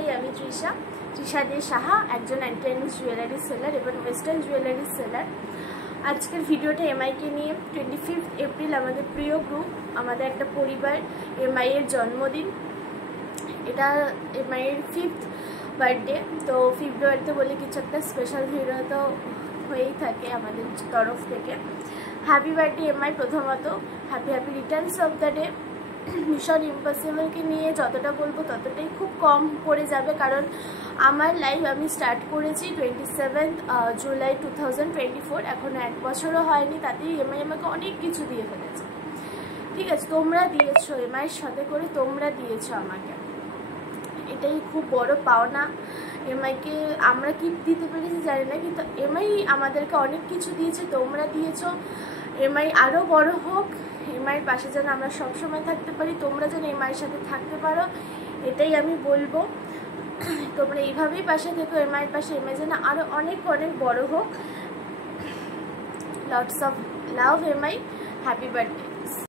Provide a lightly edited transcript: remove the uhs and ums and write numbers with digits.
High, আমি তৃষা দে সাহা, একজন antique jewellery seller এবং ওয়েস্টার্ন জুয়েলারি সেলার। আজকের ভিডিওটা এমআইকে নিয়ে। 25 এপ্রিল আমাদের প্রিয় গ্রুপ, আমাদের একটা পরিবার, এমআই এর জন্মদিন। এটা এমআই এর 5th বার্থডে। তো 5th বার্থডে বলে কিছু একটা স্পেশাল ভিডিও তো হয়েই থাকে আমাদের তরফ থেকে। Happy birthday MI. প্রথমত happy returns of the day. Mission ইম্পসিবলকে নিয়ে যতটা বলবো ততটাই খুব কম পড়ে যাবে, কারণ আমার লাইভ আমি স্টার্ট করেছি 27 জুলাই 2024। এখনও 1 বছরও হয়নি, তাতেই এমআই আমাকে অনেক কিছু দিয়ে ফেলেছে। ঠিক আছে, তোমরা দিয়েছো, এমআইয়ের সাথে করে তোমরা দিয়েছো আমাকে, এটাই খুব বড় পাওনা। এমআইকে আমরা কি দিতে পেরেছি জানি না, কিন্তু এমআই আমাদেরকে অনেক কিছু দিয়েছে, তোমরা দিয়েছো। এমআই আরও বড় হোক, এমআইয়ের পাশে যেন আমরা সবসময় থাকতে পারি, তোমরা যেন এমআইয়ের সাথে থাকতে পারো, এটাই আমি বলবো। তোমরা এইভাবেই পাশে থেকো, এমআইয়ের পাশে। এমআই যেন আরও অনেক বড় হোক। Lots of love MI, happy birthday.